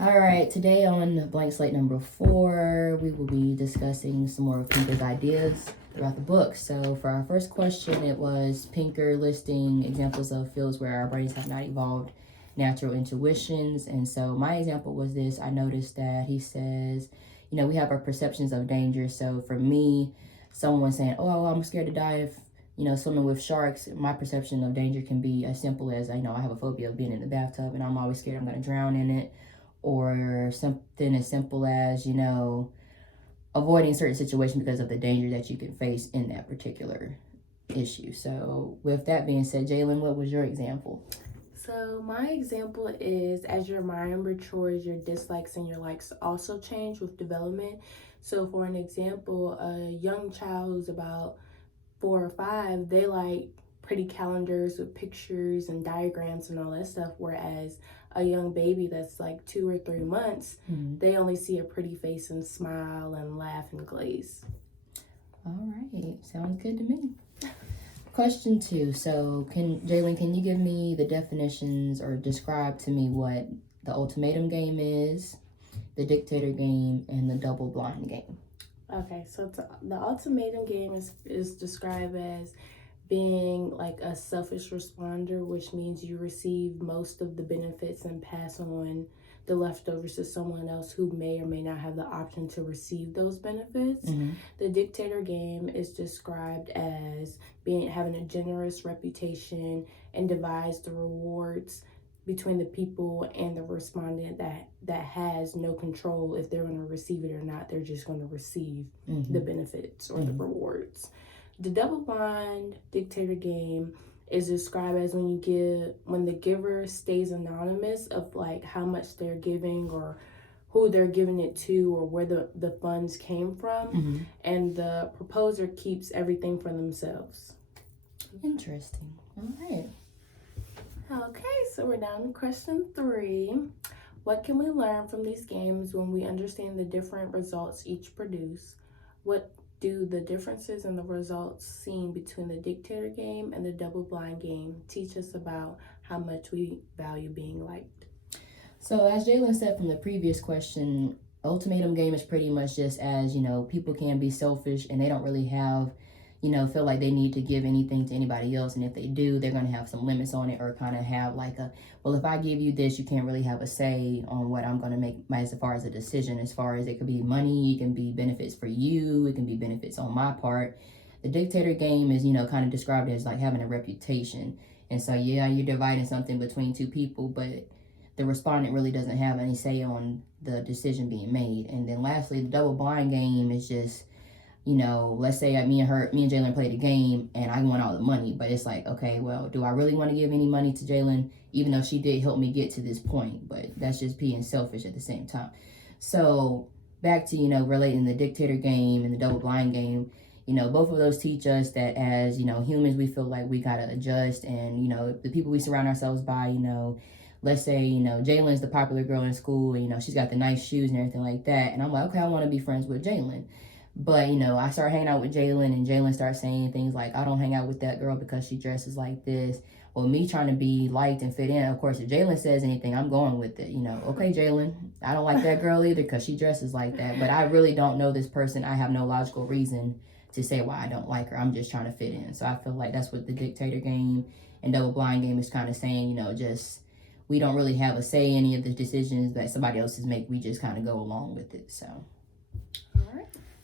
All right, today on Blank Slate number 4, we will be discussing some more of Pinker's ideas throughout the book. So, for our first question, it was Pinker listing examples of fields where our brains have not evolved natural intuitions. And so, my example was this. I noticed that he says, we have our perceptions of danger. So, for me, someone saying, oh, I'm scared to die if swimming with sharks, my perception of danger can be as simple as, I have a phobia of being in the bathtub and I'm always scared I'm going to drown in it, or something as simple as, avoiding certain situations because of the danger that you can face in that particular issue. So, with that being said, Jalen, what was your example? So my example is as your mind matures, your dislikes and your likes also change with development. So for an example, a young child who's about 4 or 5, they like pretty calendars with pictures and diagrams and all that stuff. Whereas a young baby that's like 2 or 3 months, they only see a pretty face and smile and laugh and glaze. All right, sounds good to me. Question 2. So, Jalen, can you give me the definitions or describe to me what the ultimatum game is, the dictator game, and the double blind game? Okay, so the ultimatum game is described as being like a selfish responder, which means you receive most of the benefits and pass on the leftovers to someone else who may or may not have the option to receive those benefits. The dictator game is described as having a generous reputation and divides the rewards between the people and the respondent that has no control if they're going to receive it or not. They're just going to receive the benefits or the rewards. The double blind dictator game is described as when the giver stays anonymous of like how much they're giving or who they're giving it to or where the funds came from, and the proposer keeps everything for themselves. Interesting. All right. Okay, so we're down to question 3. What can we learn from these games when we understand the different results each produce? What do the differences in the results seen between the dictator game and the double blind game teach us about how much we value being liked? So, as Jalen said from the previous question, ultimatum game is pretty much just as, people can be selfish and they don't really have, feel like they need to give anything to anybody else. And if they do, they're going to have some limits on it or kind of have like well, if I give you this, you can't really have a say on what I'm going to make as far as a decision. As far as it could be money, it can be benefits for you, it can be benefits on my part. The dictator game is, kind of described as like having a reputation. And so, yeah, you're dividing something between two people, but the respondent really doesn't have any say on the decision being made. And then lastly, the double blind game is just, let's say me and Jalen played a game and I won all the money, but it's like, okay, well, do I really want to give any money to Jalen, even though she did help me get to this point? But that's just being selfish at the same time. So back to, relating the dictator game and the double blind game, both of those teach us that as, humans, we feel like we got to adjust. And, the people we surround ourselves by, let's say, Jalen's the popular girl in school, and, she's got the nice shoes and everything like that. And I'm like, okay, I want to be friends with Jalen. But, I start hanging out with Jalen and Jalen starts saying things like, I don't hang out with that girl because she dresses like this. Well, me trying to be liked and fit in, of course, if Jalen says anything, I'm going with it. Okay, Jalen, I don't like that girl either because she dresses like that. But I really don't know this person. I have no logical reason to say why I don't like her. I'm just trying to fit in. So I feel like that's what the dictator game and double blind game is kind of saying, just we don't really have a say in any of the decisions that somebody else is make. We just kind of go along with it. So.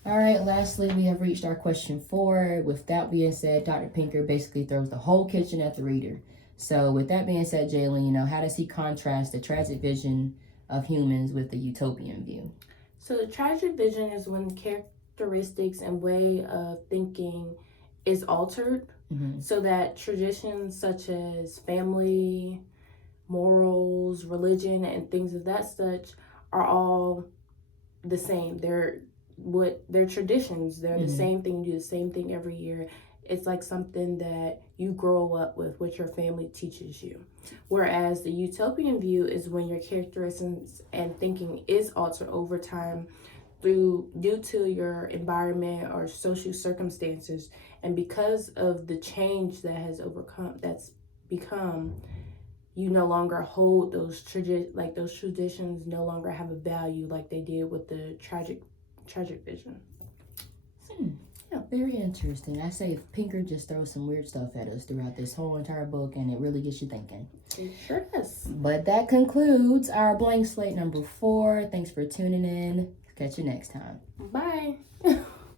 All right, lastly, we have reached our question 4. With that being said, Dr. Pinker basically throws the whole kitchen at the reader. So with that being said, Jalen, how does he contrast the tragic vision of humans with the utopian view? So the tragic vision is when characteristics and way of thinking is altered, so that traditions such as family, morals, religion, and things of that such are all the same. They're traditions. They're the same thing. You do the same thing every year. It's like something that you grow up with, what your family teaches you. Whereas the utopian view is when your characteristics and thinking is altered over time due to your environment or social circumstances, and because of the change that's become, you no longer hold those those traditions no longer have a value like they did with the tragic vision. Yeah, very interesting. I say Pinker just throws some weird stuff at us throughout this whole entire book, and it really gets you thinking. It sure does. But that concludes our Blank Slate number 4. Thanks for tuning in. Catch you next time. Bye.